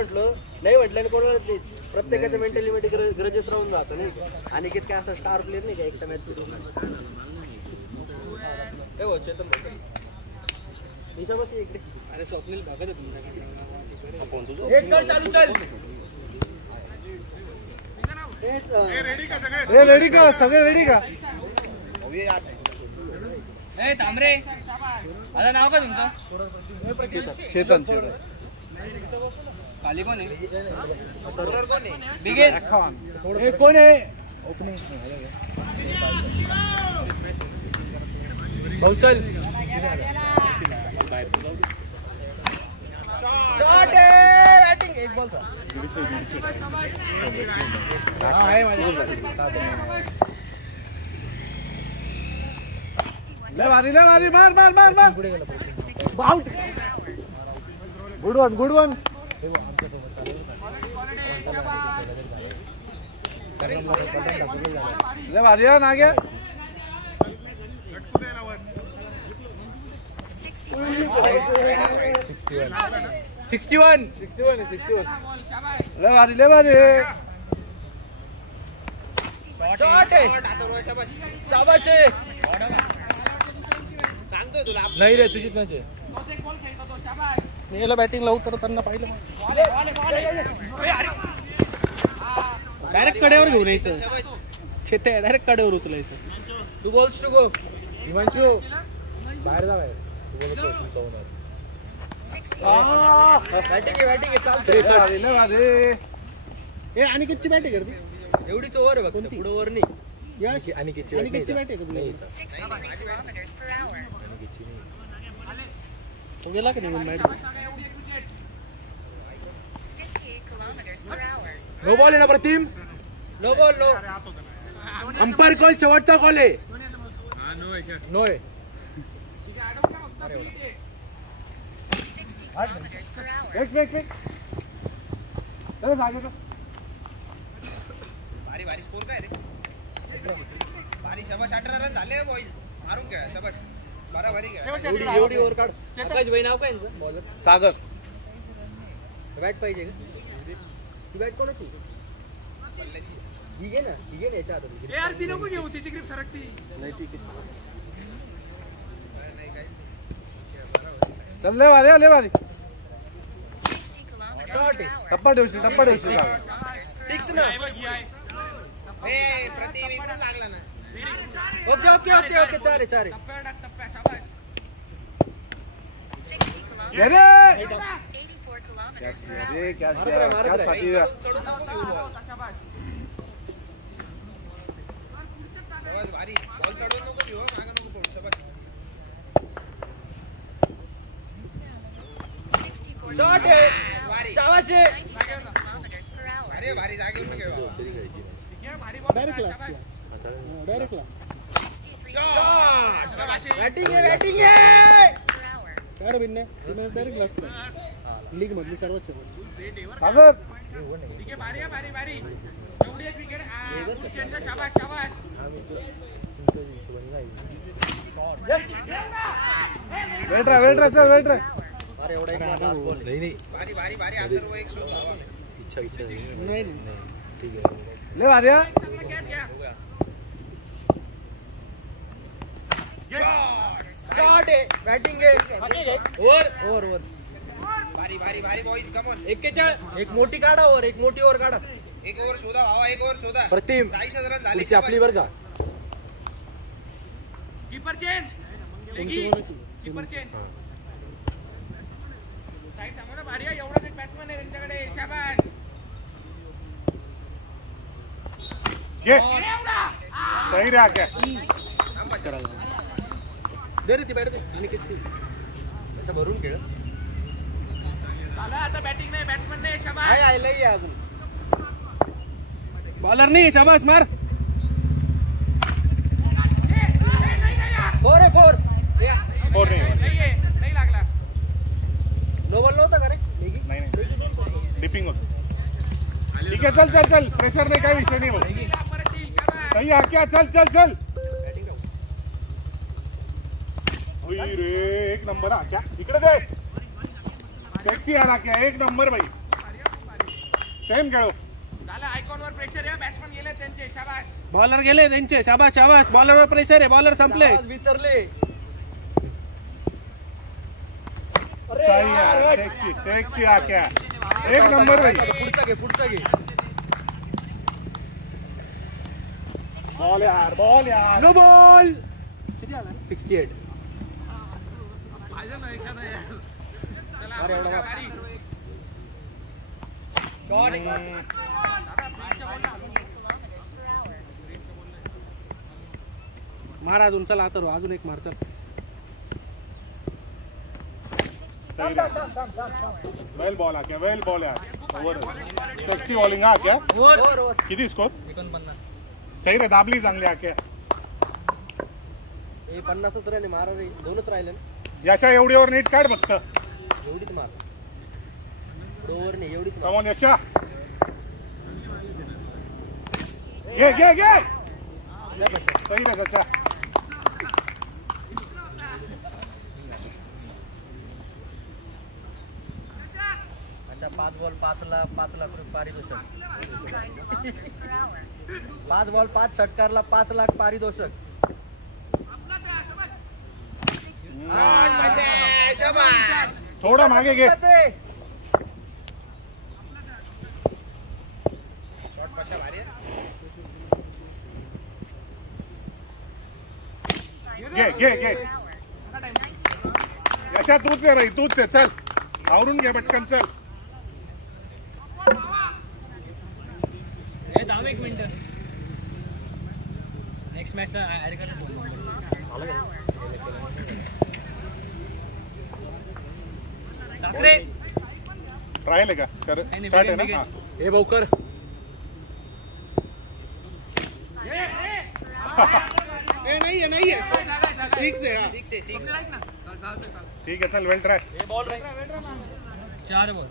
म्हटलं नाही म्हटलं कोणाला प्रत्येकाच्या मेंटॅलिटी गरजेस राहून जातं नाही अनिकेत काय असं स्टार प्लेअर नाही का एकटा मॅच सुरू हो चेतन बस इकडे अरे स्वप्नील बघत आहे तुमच्याकडे एक कर चालू चल रेडी का सगळे रेडी का ए तांबरे माझं नाव काय तुमचं चेतन खाली कोण आहे कोण आहे ओपनिंग भाऊ चल बॅटिंग एक बॉल आहे माझ्या मार पुढे गेला गुड वन ले मारी ना गया 61 ले मारी शाबाश सांगतोय तुला नाही रे तुझीच मॅच आहे मी याला बॅटिंगला उतरताना पाहिलं डायरेक्ट कडेवर घेऊन यायचं छेते डायरेक्ट कडेवर उचलायचं two balls to go Himanshu बाहेर जा बाहेर बॅटिंग चालतंय ए अनिकेतची बॅटिंग करते एवढीच ओव्हर आहे बघ पुढे ओव्हर नाही यश अनिकेतची बॅट आहे तो गेला का निघून बॅट नो बॉल आहे ना Pratim no ball no umpire call शेवटचा कॉल आहे नो आहे भारी स्कोर काय रे भारी शाबाश 18 रन झाले बॉईज मारून घ्या शाबाश भारी एवढी ओव्हर काढ आकाश भाई नाव काय यांचं बॉलर सागर बॅट पाहिजे का ती बॅट कोणाची ही घे ना याच्या हातात यार ती नको घेऊ तिची ग्रिप सरकती नाही ठीक आहे चल ले वाली टप्पा ठेवशील 6 ना ए प्रतिम इकडे लागला ना ओके 4 शाबाश अरे क्या साथी भारी बॉल चढवून नको घेऊ मागे नको पडू शाबाश शॉट आहे शाबाश अरे भारी जागेवर न घेऊ डायरेक्ट बॅटिंग आहे काय रे बिन्ने डायरेक्ट लास्ट लीग मधली सर्वात सागर ठीक आहे भारी एवढी एक विकेट शाबाश वेट रहा अरे एवढा एक बॉल नाही भारी अंदर वो एक शॉट इच्छा नहीं ठीक है ले भारिया शॉट है बैटिंग है ओवर भारी बॉयज कम ऑन एक मोठी काढा ओवर एक मोठी ओवर काढा एक ओवर शोधा प्रतिम 40 रन झाले पुढची आपली बर का कीपर चेंज साइड सांगू ना भारी एवढाच एक बॅट्समन आहे त्यांच्याकडे शाबाश सही रे आके दे रे ती बॅट दे आणि किती असं भरून खेळ झालं आता बॅटिंग नाही बॅट्समन नाही शाबाश आहे लई अजून बॉलर नहीं शाबाश मार 4 नहीं लागला नो बॉल नव्हता का रे नहीं डिपिंग होत ठीक है चल प्रेशर नहीं काय विषय नहीं भाऊ सही आक्या चल ओय रे एक नंबर आक्या इकडे दे टॅक्सी आला क्या एक नंबर भाई सेम खेळू. झालं आयकॉनवर प्रेशर आहे. बॅट्समन गेले त्यांचे. शाबास. बॉलर गेले त्यांचे. शाबास शाबास. बॉलरवर प्रेशर आहे. बॉलर संपले. वितरले. सेक्सी सेक्सी आख्या एक नंबर भाई. पुढचा घे पुढचा घे. बॉल यार बॉल यार. No ball. किती आला 68. पाहिजे ना एखादा यार. चला अरे एवढा भारी. मार अजून. चला आता अजून एक मार. चल वेल बॉल आख्या वेल बॉल यार. ओव्हर सेक्सी बॉलिंग हा क्या. किती स्कोर. 49. सही रे दाबली चांगली आख्या. 50 रन मार रे. दोनच राहिले ना. यशा एवढी ओव्हर नीट काढ फक्त. एवढीच मार. ओव्हर नाही एवढीच मार. कमॉन यशा. घे घे घे. सही रे यशा. अच्छा 5 बॉल 5 लाख रुपये पारितोषिक. 5 बॉल 5 षटकारला 5 लाख पारितोषिक. थोडा मागे घे. घे घे घे. यशा तूच आहे रे तूच आहे. चल आवरून घे पटकन. चल 1 मिनिट. नेक्स्ट मॅच ट्रायल आहे का. स्टार्ट आहे ना. हे भाऊकर. नाही ठीक आहे चल well try. 4 ball.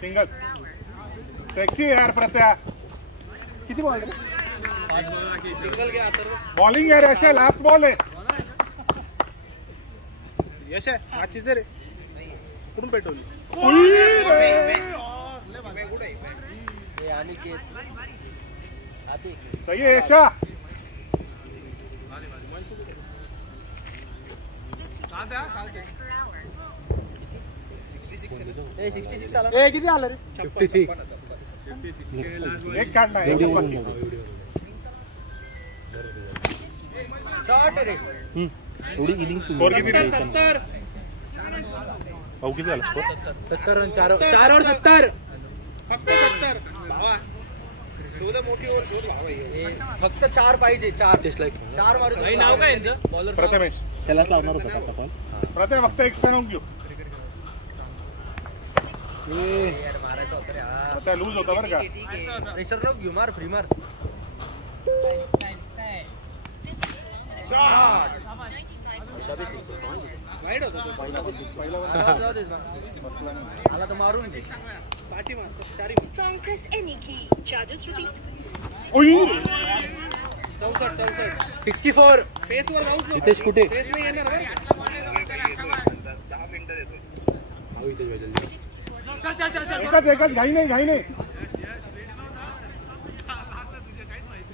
Single. Sexy यार प्रत्या. किती बॉल रे. सिंगल घ्या तर. बॉलिंग यार यशा लास्ट बॉल आहे. यश आहे आजची रे. कुठून पेटवली. सही आहे यशा. किती आलं रे. 56. एक काढला. एवढी इनिंग स्कोर किती रे. 70. भाऊ किती झाला स्कोर. 70 रन. 4 और 70. फक्त 70 भावा. शोध मोठी ओव्हर शोध भावा. फक्त 4 पाहिजे. 4 मारू. नाव काय यांचं बॉलर. प्रथमेश. त्यालाच लावणार होता का कॉल. प्रथम फक्त एक स्टन घेऊ. यार मारायचं होतं रे. आता लूज होता बरं का. प्रेशर नको घेऊ. मार फ्री मार. आला तर मारून घे. 64. फेसवर जाऊ. नितेश कुठे. एकच घाई नाही.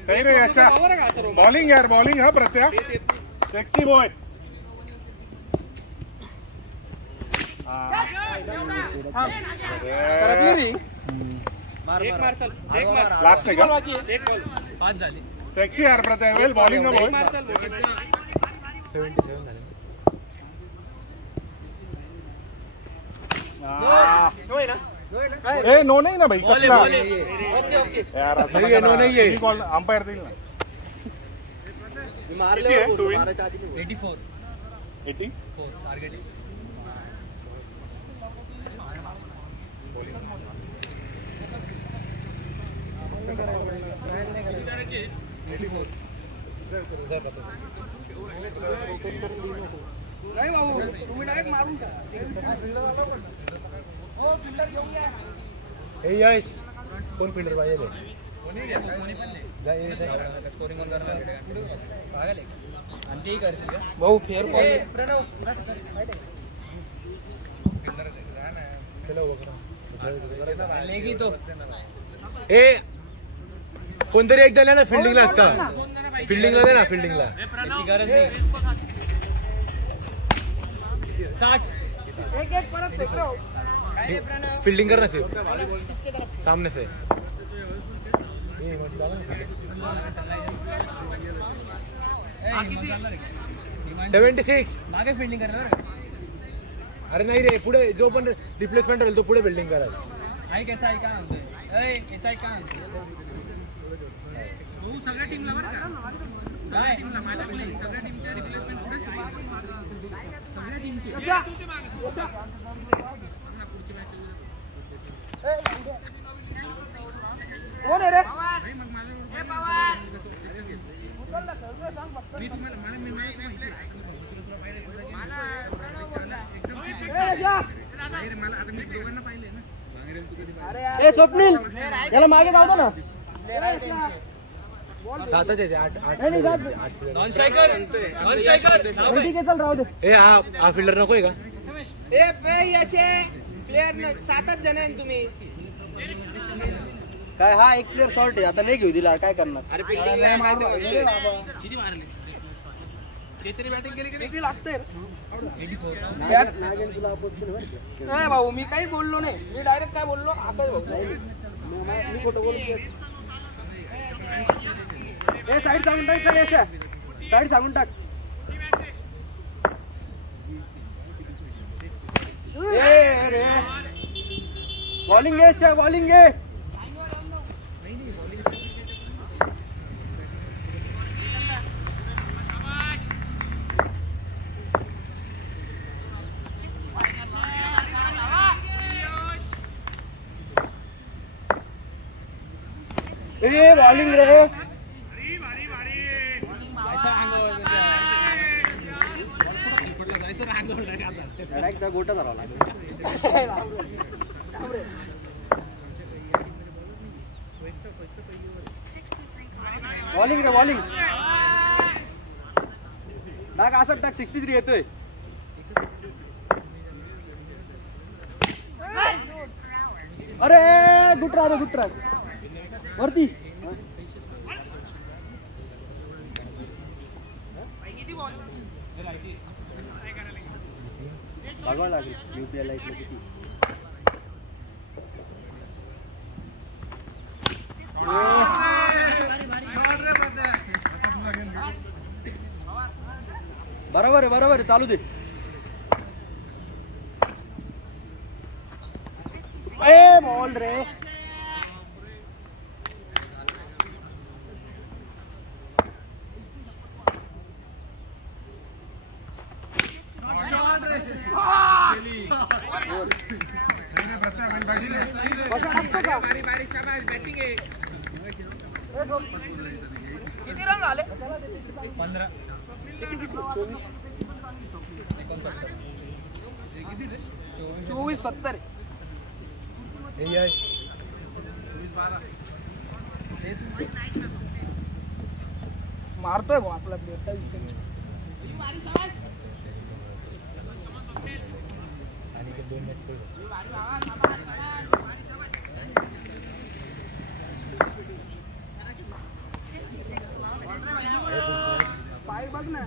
सही रे यशा. बॉलिंग यार बॉलिंग हा प्रत्या. Sexy boy. लास्ट आहे का. 5 झाले. सेक्सी यार प्रत्या. Well bowling boy. ए नो नाही ना भाई. कसला यार अंपायर देईल ना. मारले. 84 टार्गेट. नाही भाऊ तुम्ही डायरेक्ट मारून का. हे यश कोण फिल्डर पाहिजे. स्कोरिंग भाऊ फेअर बॉल ए कोणतरी एक जण ना फिल्डिंगला आता फिल्डिंगला दे ना फिल्डिंगला गरज नाही 60 फील्डिंग कर ना फिर सामने से 76 मागे फिल्डिंग करणार अरे नाही रे पुढे जो पण रिप्लेसमेंट होईल तो पुढे बिल्डिंग करा आहे काय म्हणतोय भाऊ सगळ्या टीमला बरं का सगळ्या टीमला माझ्या सगळ्या टीमच्या रिप्लेसमेंट पुढे सगळ्या टीमची कोण आहे रे मग मला मी तुम्हाला मला आता मी दोघांना पाहिले ना ए स्वप्नील याला मागे धावतो ना सातच आहे 8 नॉन स्ट्रायकर ठीक आहे चल राहू दे ए हा फिल्डर नकोय का ए असे प्लेयर 7च जण आहे तुम्ही काय हा एक प्लेयर शॉर्ट आहे आता नाही घेऊ दिला काय करणार अरे किती मारले चेतरी बॅटिंग केली की वेगळी लागते नाही भाऊ मी काही बोललो नाही मी डायरेक्ट काय बोललो आता भाऊ मी खोटं बोलतो ए साईड सांगून टाक चल यशा साईड सांगून टाक ए रे बॉलिंग आहे यशा बॉलिंग आहे ए बॉलिंग रे एकदा गोटा धरावा लागेल बॉलिंग रे बॉलिंग टाक असं टाक 63 येतोय अरे गुटरा रे गुटरा वरती बघावं लागेल UPI लाईट किती बरोबर आहे चालू दे ए बॉल रे बारी शाबाश बॅटिंग आहे किती रन आले 15 24 70 यश 24 मारतोय भाऊ आपला प्लेयर आणि 2 मॅच पाय बघ ना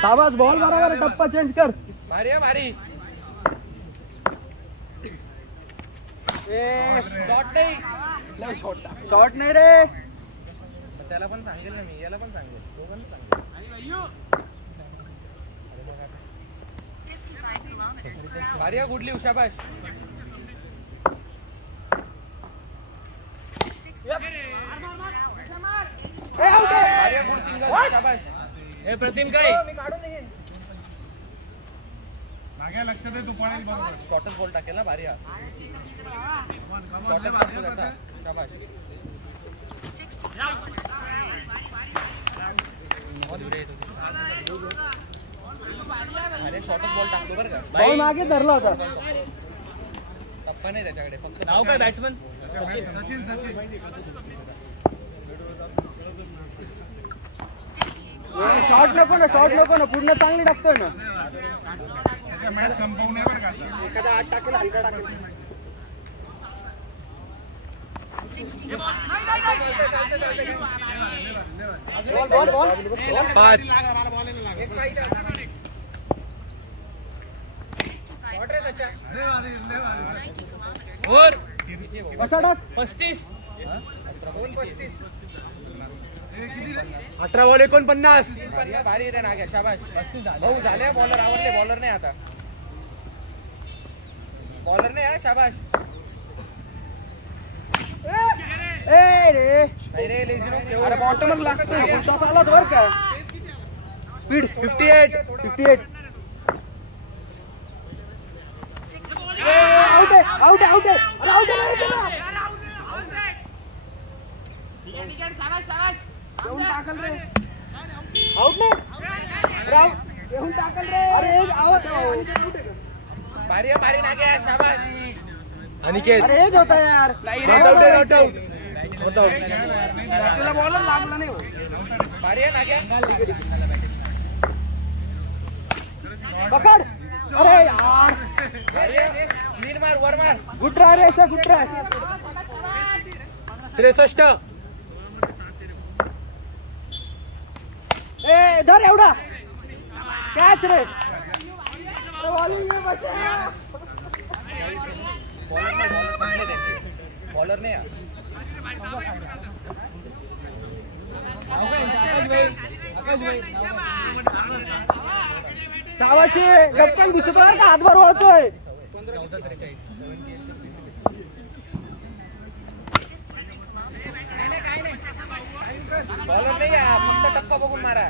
शाबाश बॉल बरोबर आहे टप्पा चेंज कर भारी आहे भारी ए शॉट नाही शॉट नाही रे त्याला पण सांगेल ना मी याला पण सांगेल दोघांना सांगेल भारी आहे गुडली शाबाश प्रतिम काय मागे लक्ष दे तू पण शॉर्टच बॉल टाकेल ना भारी अरे शॉर्टच बॉल टाकतो बरं का बॉल मागे धरला होता टप्पा नाही त्याच्याकडे फक्त नाव काय बॅट्समन सचिन शॉट नको ना पूर्ण चांगली टाकतोय ना. मॅच संपवण्यावर का एखादा 8 टाकेल तिकडे टाकेल. बॉल 5 और 35 18 बॉल 49. भारी रन आ गया. शाबाश भाऊ. झाले बॉलर आवडले. बॉलर नाही आता. बॉलर नाही आहे. शाबाश. अरे बॉटमच लागतोय. आला बर काय स्पीड 58. आउट आहे. अरे आउट येऊन टाकल रे. आउट नाही येऊन टाकल रे. अरे बारी ना गया. शाबाश अनिकेत. अरे हेच होता यार. आउट आपल्याला बॉलच लागला नाही. बारी ना गया. पकड. अरे यार मीर मार वर मार. गुड ट्राय रे. Good try. 63. ए धर एवढा कॅच रे. बॉलर नाही. शाबाशी. गप्पन दिसतो का हातभर वळतोय. बॉलर नाही. फक्त टप्पा बघून मारा.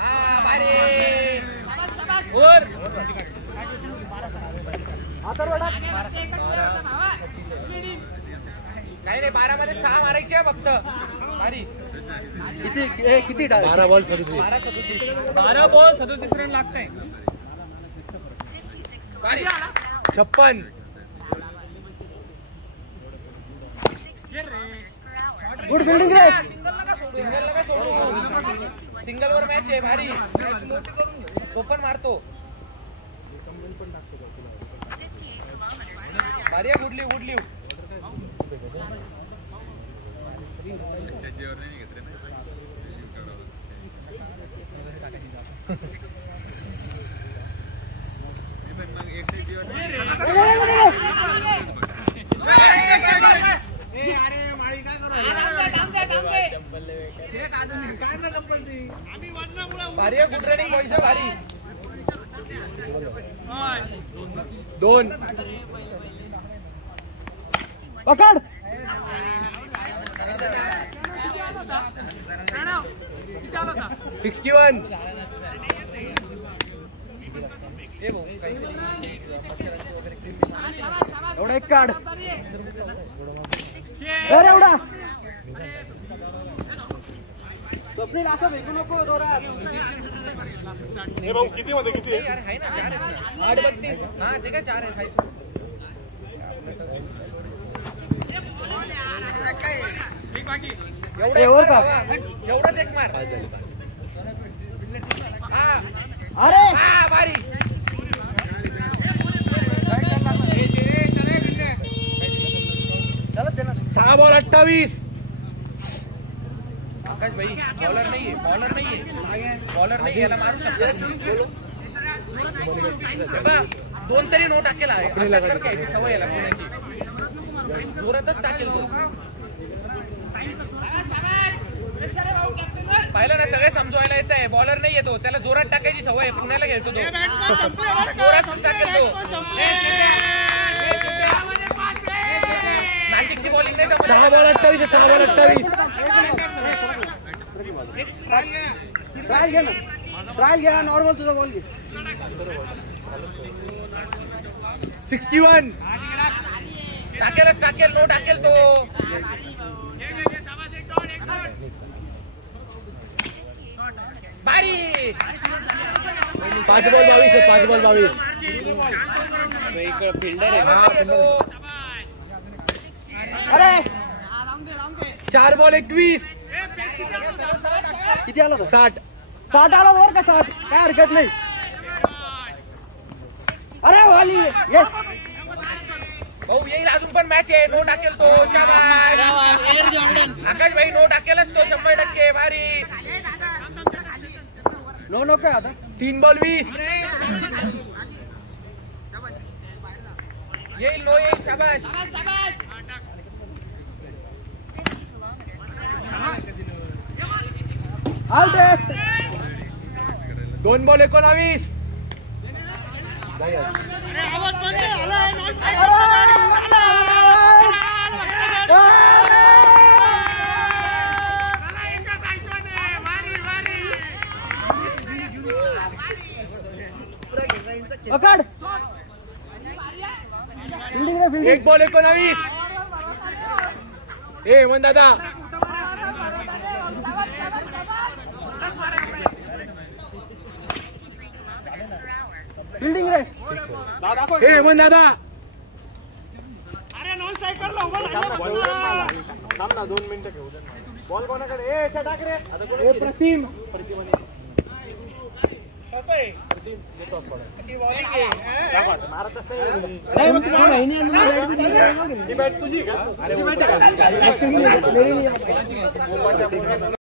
हा बारे. काही नाही. 12 मध्ये 6 मारायचे फक्त. बारी किती 12 बॉल 37 रन लागतंय. 56. गुड फिल्डिंग रे. सिंगल लगा सोडू. सिंगल वर मॅच आहे. भारी. तो पण मारतो. भारी आहे. Good live. भारी आहे. Good running boys. भारी. 2 पकड. 61. एवढा एक काढ. एवढा स्वप्नील असं भेटू नको जोरात. हे भाऊ किती मध्ये किती आहे? आहे ना 8-32. हा ठीक आहे. 4 आहे. एवढाच एक मार. अरे हा भारी. 6 बॉल 28. आकाश भाई बॉलर नाहीये. याला मारू शकतो. 2 तरी नो टाकेल. सवय याला पुण्याची. जोरातच टाकेल तो. पाहिलं ना सगळे समजवायला येत आहे. बॉलर नाही येतो. त्याला जोरात टाकायची सवय आहे. पुण्याला खेळतो तो. जोरातच टाकेल तो. नाशिकची बॉलिंग नाही. 6 बॉल 28. ट्रायल घ्या. नॉर्मल तुझा बॉल घे. 61. टाकेल. नो टाकेल तो. बारी. 5 बॉल 22. फिल्डर आहे. अरे 4 बॉल 21. किती आला 60 आला वर का 60 काय हरकत नाही. अरे वाली भाऊ येईल अजून पण मॅच आहे. नो टाकेल तो. शाबास आकाश भाई नो टाकेलच तो 100%. भारी. नो काय आता 3 बॉल 20. येईल नो येईल. शाबास. 2 बॉल 19. पकड. 1 बॉल 19. ए मन दादा फिल्डिंग रे. ए मन दादा अरे नॉन स्ट्रायकर ला उभा थांब ना 2 मिनिटं घेऊ दे. बॉल कोणाकडे. ए टाक रे. ए प्रतिम कसं आहे प्रतिम देतो पड की बॉलिंग आहे. मारतच नाही मग तुम्हाला नाही. ही बॅट तुझी का. अरे बॅट